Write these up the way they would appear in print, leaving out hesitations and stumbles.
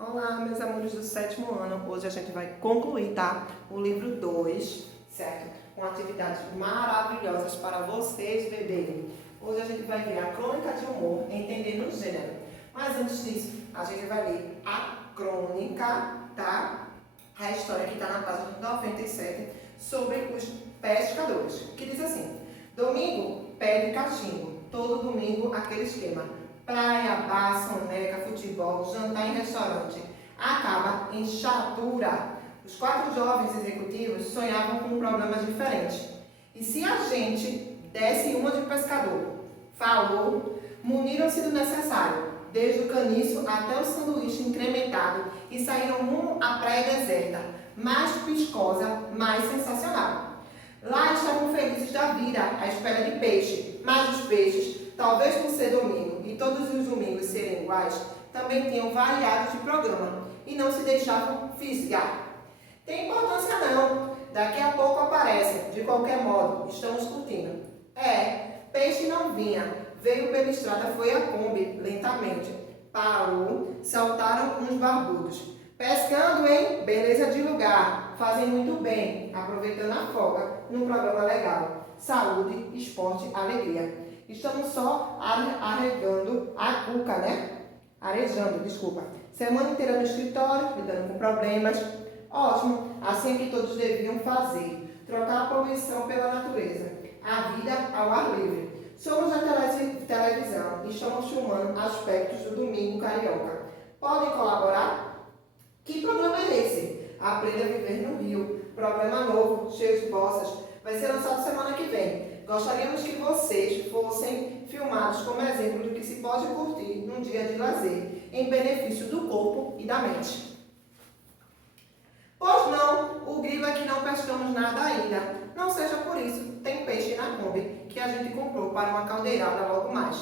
Olá, meus amores do sétimo ano. Hoje a gente vai concluir, tá? O livro 2, certo? Com atividades maravilhosas para vocês beberem. Hoje a gente vai ver a crônica de humor, entendendo o gênero. Mas antes disso, a gente vai ler a crônica, tá? A história que está na página 97 sobre os pescadores, que diz assim: domingo pede cachimbo, todo domingo aquele esquema. Praia, bar, soneca, futebol, jantar em restaurante. Acaba em chatura. Os 4 jovens executivos sonhavam com um programa diferente. E se a gente desse uma de pescador? Falou, muniram-se do necessário, desde o caniço até o sanduíche incrementado, e saíram rumo à praia deserta, mais piscosa, mais sensacional. Lá estavam felizes da vida, à espera de peixe, mas os peixes, talvez por ser domingo e todos os domingos serem iguais, também tinham variados de programa e não se deixavam fisgar. Tem importância não, daqui a pouco aparece, de qualquer modo, estamos curtindo. Peixe não vinha, veio pela estrada, foi a Kombi, lentamente. Parou, saltaram uns barbudos. Pescando, hein? Beleza de lugar, fazem muito bem, aproveitando a folga, num programa legal. Saúde, esporte, alegria. Estamos só arregando a cuca, né? Arejando, desculpa. Semana inteira no escritório, lidando com problemas. Ótimo, assim que todos deviam fazer. Trocar a poluição pela natureza. A vida ao ar livre. Somos a televisão e estamos filmando aspectos do domingo carioca. Podem colaborar? Que programa é esse? Aprenda a viver no Rio. Programa novo, cheio de bossas. Vai ser lançado semana que vem. Gostaríamos que vocês fossem filmados como exemplo do que se pode curtir num dia de lazer, em benefício do corpo e da mente. Pois não, o grilo é que não pescamos nada ainda. Não seja por isso, tem peixe na Kombi que a gente comprou para uma caldeirada logo mais.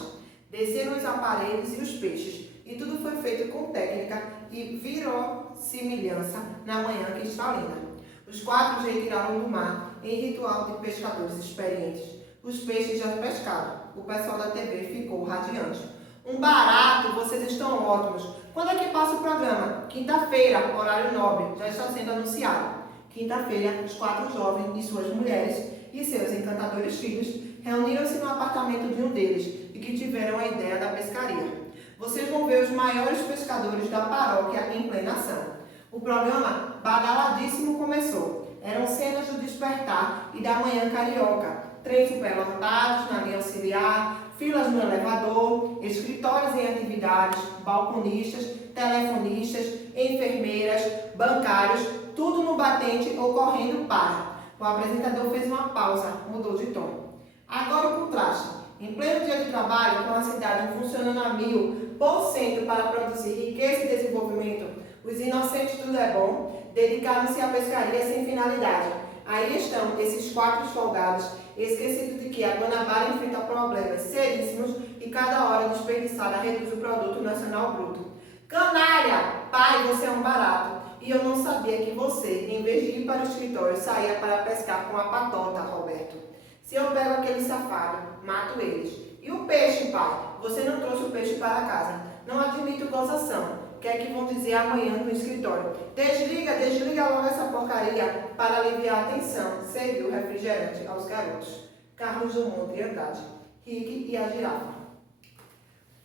Desceram os aparelhos e os peixes, e tudo foi feito com técnica e verossimilhança na manhã cristalina. Os 4 se retiraram do mar em ritual de pescadores experientes. Os peixes já pescaram. O pessoal da TV ficou radiante. Um barato, vocês estão ótimos. Quando é que passa o programa? Quinta-feira, horário nobre, já está sendo anunciado. Quinta-feira, os 4 jovens e suas mulheres e seus encantadores filhos reuniram-se no apartamento de um deles e que tiveram a ideia da pescaria. Vocês vão ver os maiores pescadores da paróquia em plena ação. O programa badaladíssimo começou. Eram cenas do despertar e da manhã carioca. Trens superlotados na linha auxiliar, filas no elevador, escritórios em atividades, balconistas, telefonistas, enfermeiras, bancários, tudo no batente ou correndo para. O apresentador fez uma pausa, mudou de tom. Agora o contraste. Em pleno dia de trabalho, com a cidade funcionando a 1000% para produzir riqueza e desenvolvimento, os inocentes tudo é bom, dedicaram-se à pescaria sem finalidade. Aí estão esses 4 folgados, esquecidos de que a Guanabara enfrenta problemas seríssimos e cada hora desperdiçada reduz o produto nacional bruto. Canalha! Pai, você é um barato. E eu não sabia que você, em vez de ir para o escritório, saía para pescar com a patota, Roberto. Se eu pego aquele safado, mato eles. E o peixe, pai? Você não trouxe o peixe para casa. Não admito gozação. O que é que vão dizer amanhã no escritório? Desliga logo essa porcaria para aliviar a tensão. Serviu refrigerante aos garotos. Carlos Drummond de Andrade, Rick e a girafa.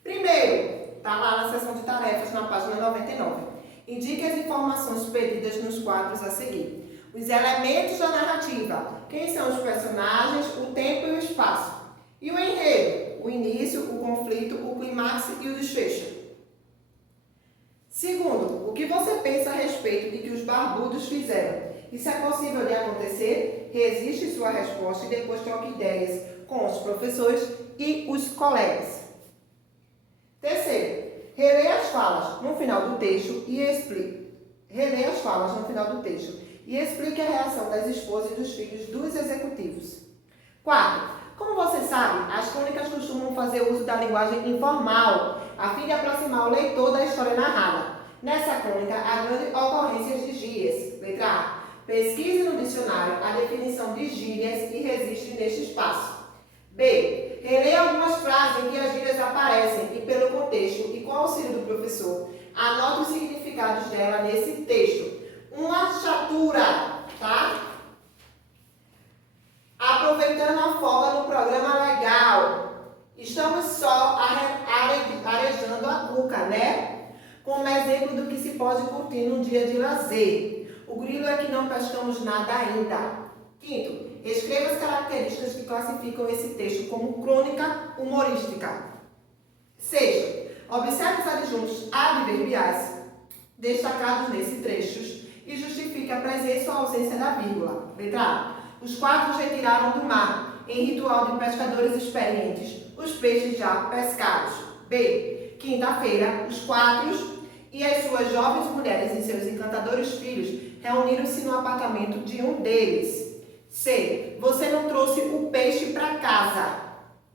Primeiro, está lá na seção de tarefas, na página 99. Indique as informações pedidas nos quadros a seguir. Os elementos da narrativa. Quem são os personagens, o tempo e o espaço. E o enredo. O início, o conflito, o clímax e o desfecho. Segundo, o que você pensa a respeito de que os barbudos fizeram? Isso é possível de acontecer? Resiste sua resposta e depois troque ideias com os professores e os colegas. Terceiro, releia as falas no final do texto e explique. Releia as falas no final do texto e explique a reação das esposas e dos filhos dos executivos. Quarto, como você sabe, as crônicas costumam fazer uso da linguagem informal, a fim de aproximar o leitor da história narrada. Nessa crônica, há grandes ocorrências de gírias. Letra A. Pesquise no dicionário a definição de gírias e registre neste espaço. B. Releia algumas frases em que as gírias aparecem e pelo contexto e com o auxílio do professor, Anote os significados dela nesse texto. Uma chatura, tá? Aproveitando a folga no programa legal. Estamos só arejando a cuca, né? Como exemplo do que se pode curtir num dia de lazer. O grilo é que não pescamos nada ainda. Quinto, escreva as características que classificam esse texto como crônica humorística. Sexto, observe os adjuntos adverbiais destacados nesse trecho e justifique a presença ou ausência da vírgula. Letra A. Os quatro retiraram do mar, em ritual de pescadores experientes, os peixes já pescados. B. Quinta-feira, os quatro e as suas jovens mulheres e seus encantadores filhos reuniram-se no apartamento de um deles. C. Você não trouxe o peixe para casa.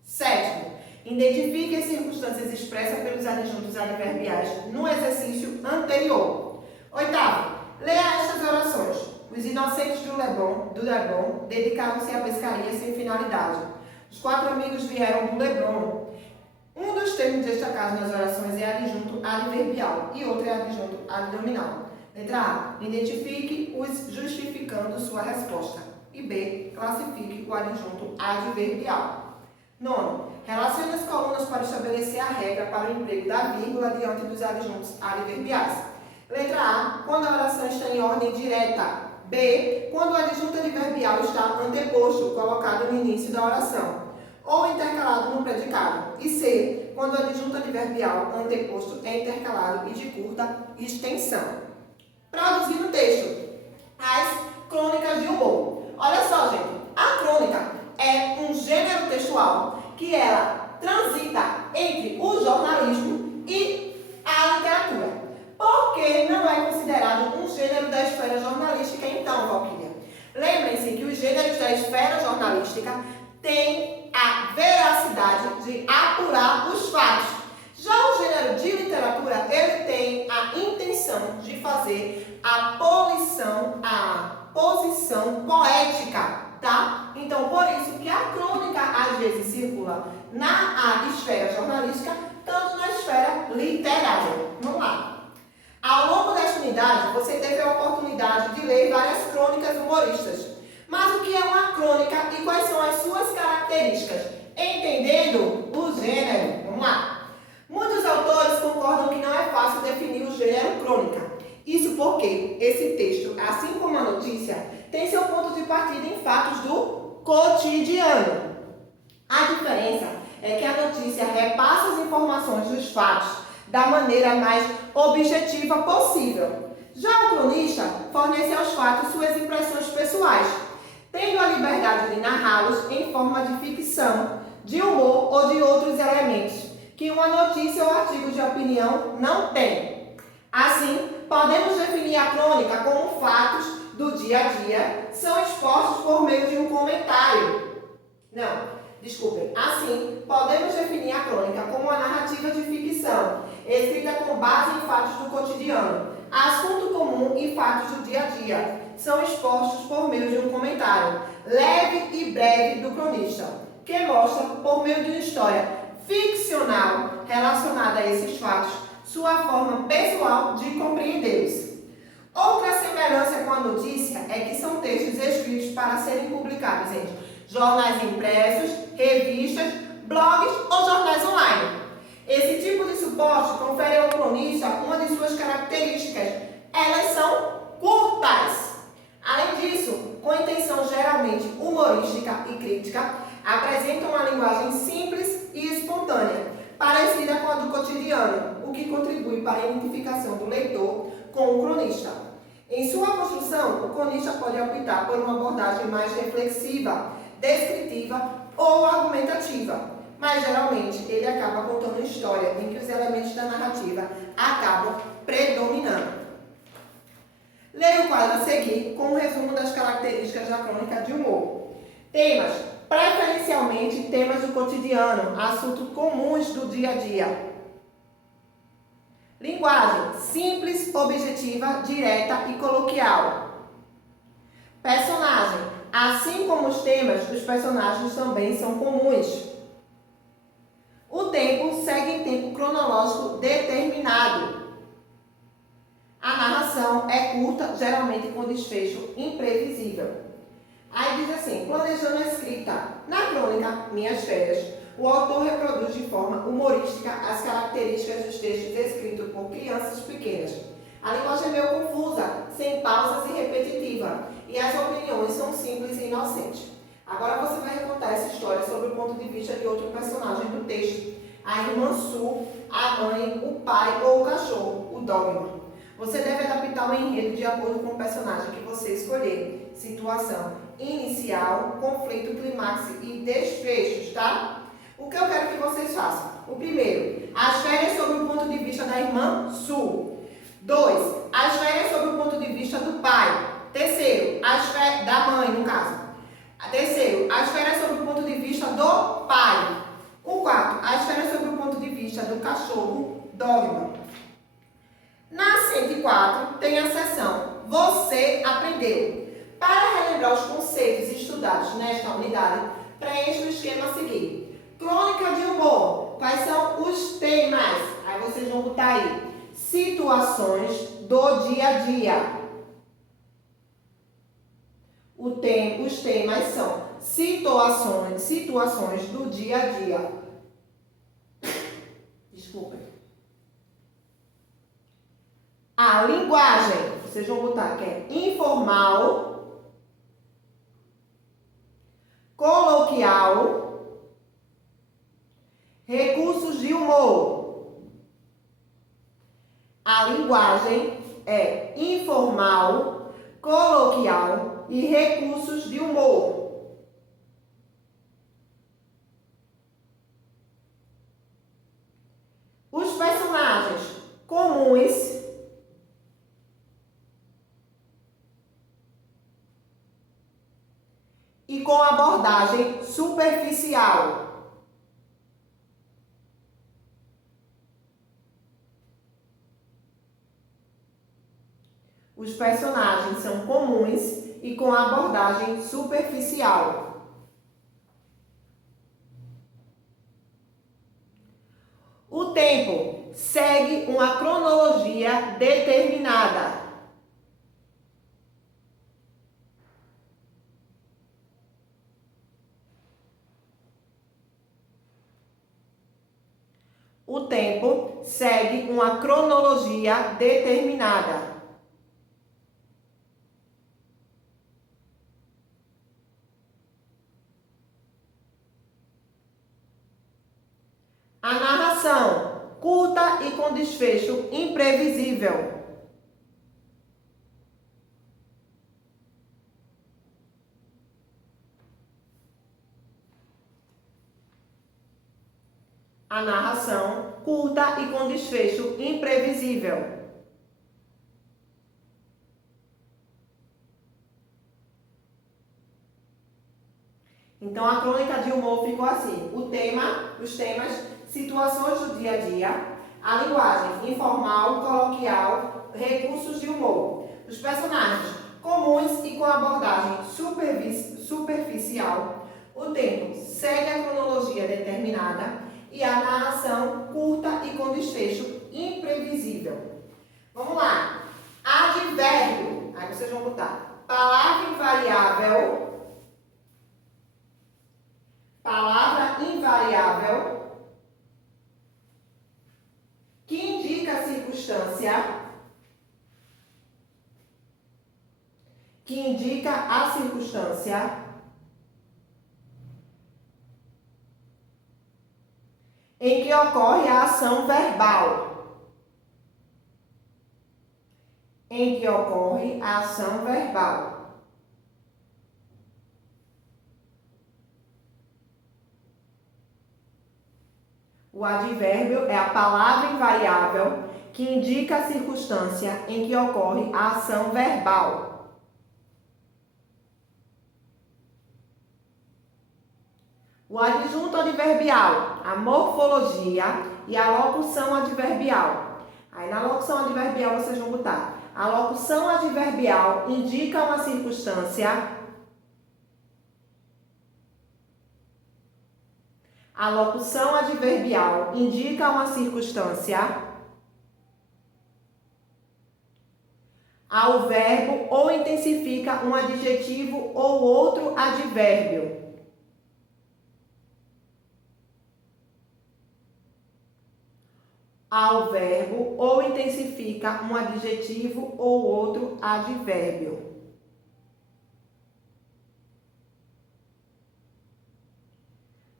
Sétimo. Identifique as circunstâncias expressas pelos adjuntos adverbiais no exercício anterior. Oitavo. Leia estas orações. Os inocentes do Leblon dedicaram-se à pescaria sem finalidade. Os quatro amigos vieram do Leblon. Um dos termos destacados nas orações é adjunto adverbial e outro é adjunto adnominal. Letra A. Identifique-os justificando sua resposta. E B. Classifique o adjunto adverbial. Nono. Relacione as colunas para estabelecer a regra para o emprego da vírgula diante dos adjuntos adverbiais. Letra A. Quando a oração está em ordem direta. B. Quando o adjunto adverbial está anteposto, colocado no início da oração, ou intercalado no predicado. E C. Quando o adjunto adverbial anteposto é intercalado e de curta extensão. Traduzindo o texto. As crônicas de humor. Olha só, gente. A crônica é um gênero textual que ela transita entre o jornalismo e a literatura. Porque não é considerado um gênero da esfera jornalística, então, Valquíria. Lembrem-se que os gêneros da esfera jornalística têm a veracidade de apurar os fatos. Já o gênero de literatura, ele tem a intenção de fazer a posição poética, tá? Então, por isso que a crônica, às vezes, circula na esfera jornalística, tanto na esfera literária. Vamos lá. Ao longo desta unidade, você teve a oportunidade de ler várias crônicas humoristas. Mas o que é uma crônica e quais são as suas características? Entendendo o gênero. Vamos lá. Muitos autores concordam que não é fácil definir o gênero crônica. Isso porque esse texto, assim como a notícia, tem seu ponto de partida em fatos do cotidiano. A diferença é que a notícia repassa as informações dos fatos da maneira mais objetiva possível. Já o cronista fornece aos fatos suas impressões pessoais, tendo a liberdade de narrá-los em forma de ficção, de humor ou de outros elementos, que uma notícia ou artigo de opinião não tem. Assim, podemos definir a crônica como fatos do dia a dia são expostos por meio de um comentário. Assim, podemos definir a crônica como uma narrativa de ficção, escrita com base em fatos do cotidiano, assunto comum e fatos do dia a dia. São expostos por meio de um comentário leve e breve do cronista, que mostra, por meio de uma história ficcional relacionada a esses fatos, sua forma pessoal de compreendê-los. Outra semelhança com a notícia é que são textos escritos para serem publicados em jornais impressos, revistas, blogs ou jornais online. Esse tipo de suporte confere ao cronista uma de suas características. Elas são curtas. Além disso, com intenção geralmente humorística e crítica, apresentam uma linguagem simples e espontânea, parecida com a do cotidiano, o que contribui para a identificação do leitor com o cronista. Em sua construção, o cronista pode optar por uma abordagem mais reflexiva, descritiva ou argumentativa, mas geralmente ele acaba contando uma história em que os elementos da narrativa acabam predominando. Leia o quadro a seguir com um resumo das características da crônica de humor. Temas, preferencialmente temas do cotidiano, assuntos comuns do dia a dia. Linguagem, simples, objetiva, direta e coloquial. Personagem, assim como os temas, os personagens também são comuns. O tempo segue em tempo cronológico determinado. situação é curta, geralmente com desfecho imprevisível. Aí diz assim, planejando a escrita. Na crônica Minhas Férias, o autor reproduz de forma humorística as características dos textos escritos por crianças pequenas. A linguagem é meio confusa, sem pausas e repetitiva, e as opiniões são simples e inocentes. Agora você vai recontar essa história sob o ponto de vista de outro personagem do texto. A irmã Sue, a mãe, o pai ou o cachorro, o dogma. Você deve adaptar o enredo de acordo com o personagem que você escolher. Situação inicial, conflito, clímax e desfechos, tá? O que eu quero que vocês façam? O primeiro, as férias sob o ponto de vista da irmã Sue. 2, as férias sob o ponto de vista do pai. Terceiro, as férias da mãe, no caso. Terceiro, as férias sob o ponto de vista do pai. O 4, as férias sob o ponto de vista do cachorro, dogma. Na 104, tem a seção Você aprendeu. Para relembrar os conceitos estudados nesta unidade, preencha o esquema a seguir. Crônica de humor. Quais são os temas? Aí vocês vão botar aí. Situações do dia a dia. Os temas são situações do dia a dia. Desculpem. A linguagem, vocês vão botar que é informal, coloquial, recursos de humor. A linguagem é informal, coloquial e recursos de humor. Os personagens comuns e com abordagem superficial. Os personagens são comuns e com abordagem superficial. O tempo segue uma cronologia determinada. O tempo segue uma cronologia determinada. A narração, curta e com desfecho imprevisível. A narração, curta e com desfecho imprevisível. Então, a crônica de humor ficou assim. Os temas, situações do dia a dia. A linguagem, informal, coloquial, recursos de humor. Os personagens, comuns e com abordagem superficial. O tempo, segue a cronologia determinada. E a narração, curta e com desfecho imprevisível. Vamos lá. Advérbio. Aí vocês vão botar palavra invariável. Palavra invariável que indica a circunstância. Em que ocorre a ação verbal. O advérbio é a palavra invariável que indica a circunstância em que ocorre a ação verbal. O adjunto adverbial, a morfologia e a locução adverbial. Aí na locução adverbial vocês vão botar. A locução adverbial indica uma circunstância. A locução adverbial indica uma circunstância. ao verbo ou intensifica um adjetivo ou outro advérbio. Ao verbo ou intensifica um adjetivo ou outro advérbio.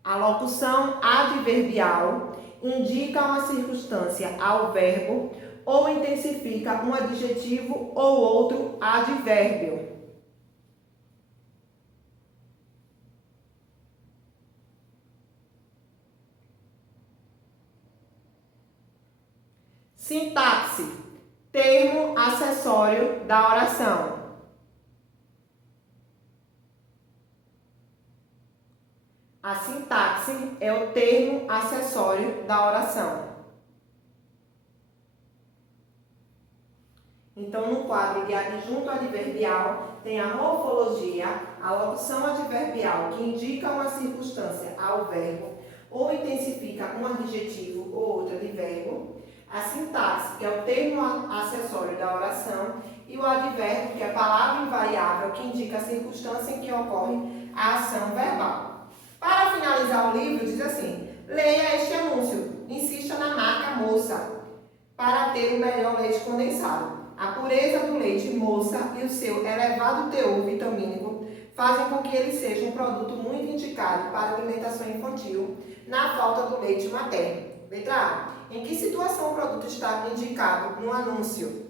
A locução adverbial indica uma circunstância ao verbo ou intensifica um adjetivo ou outro advérbio. Sintaxe, termo acessório da oração. A sintaxe é o termo acessório da oração. Então, no quadro de adjunto adverbial, tem a morfologia, a locução adverbial, que indica uma circunstância ao verbo, ou intensifica um adjetivo ou outro advérbio, a sintaxe, que é o termo acessório da oração, e o advérbio, que é a palavra invariável, que indica a circunstância em que ocorre a ação verbal. Para finalizar o livro, diz assim: leia este anúncio, insista na marca moça, para ter o melhor leite condensado. A pureza do leite moça e o seu elevado teor vitamínico fazem com que ele seja um produto muito indicado para a alimentação infantil na falta do leite materno. Letra A. Em que situação o produto está indicado no anúncio?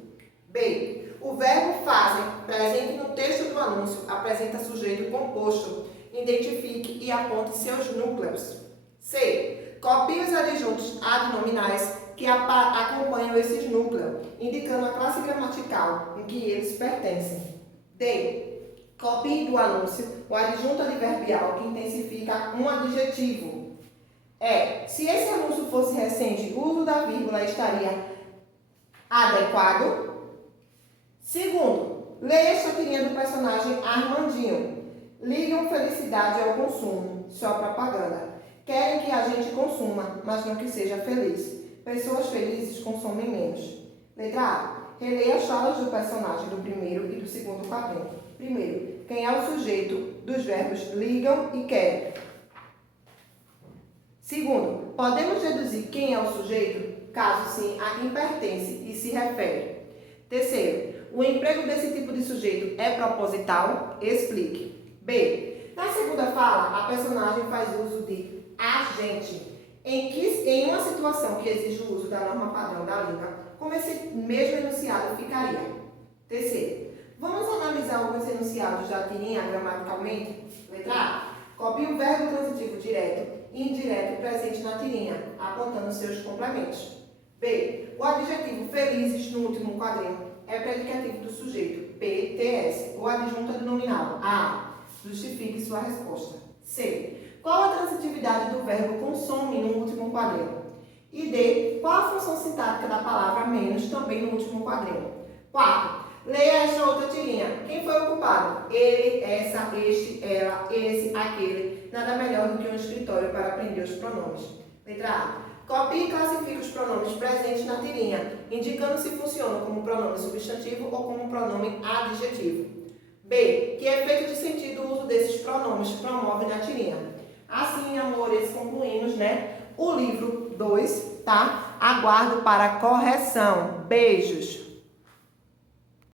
B. O verbo fazem, presente no texto do anúncio, apresenta sujeito composto. Identifique e aponte seus núcleos. C. Copie os adjuntos adnominais que acompanham esses núcleos, indicando a classe gramatical em que eles pertencem. D. Copie do anúncio o adjunto adverbial que intensifica um adjetivo. E. Se esse anúncio fosse recente, o uso da vírgula estaria adequado. Segundo, leia esta tirinha do personagem Armandinho. Ligam felicidade ao consumo, só propaganda. Querem que a gente consuma, mas não que seja feliz. Pessoas felizes consomem menos. Letra A. Releia as falas do personagem do primeiro e do segundo quadrinho. Primeiro, quem é o sujeito dos verbos ligam e querem. Segundo, podemos deduzir quem é o sujeito, caso sim, a quem pertence e se refere. Terceiro, o emprego desse tipo de sujeito é proposital? Explique. B. Na segunda fala, a personagem faz uso de agente, em uma situação que exige o uso da norma padrão da língua, como esse mesmo enunciado ficaria. Terceiro, vamos analisar alguns enunciados da tirinha gramaticalmente? Letra A. Copie o verbo transitivo direto e indireto presente na tirinha, apontando seus complementos. B. O adjetivo felizes no último quadrinho é predicativo do sujeito, PTS, o adjunto adnominal, A. Justifique sua resposta. C. Qual a transitividade do verbo consome no último quadrinho? E D. Qual a função sintática da palavra menos também no último quadrinho? 4. Leia esta outra tirinha. Quem foi o culpado? Ele, essa, este, ela, esse, aquele. Nada melhor do que um escritório para aprender os pronomes. Letra A. Copie e classifique os pronomes presentes na tirinha, indicando se funcionam como pronome substantivo ou como pronome adjetivo. B. Que efeito de sentido o uso desses pronomes promove na tirinha. Assim, amores, concluímos, o livro 2, tá? Aguardo para correção. Beijos!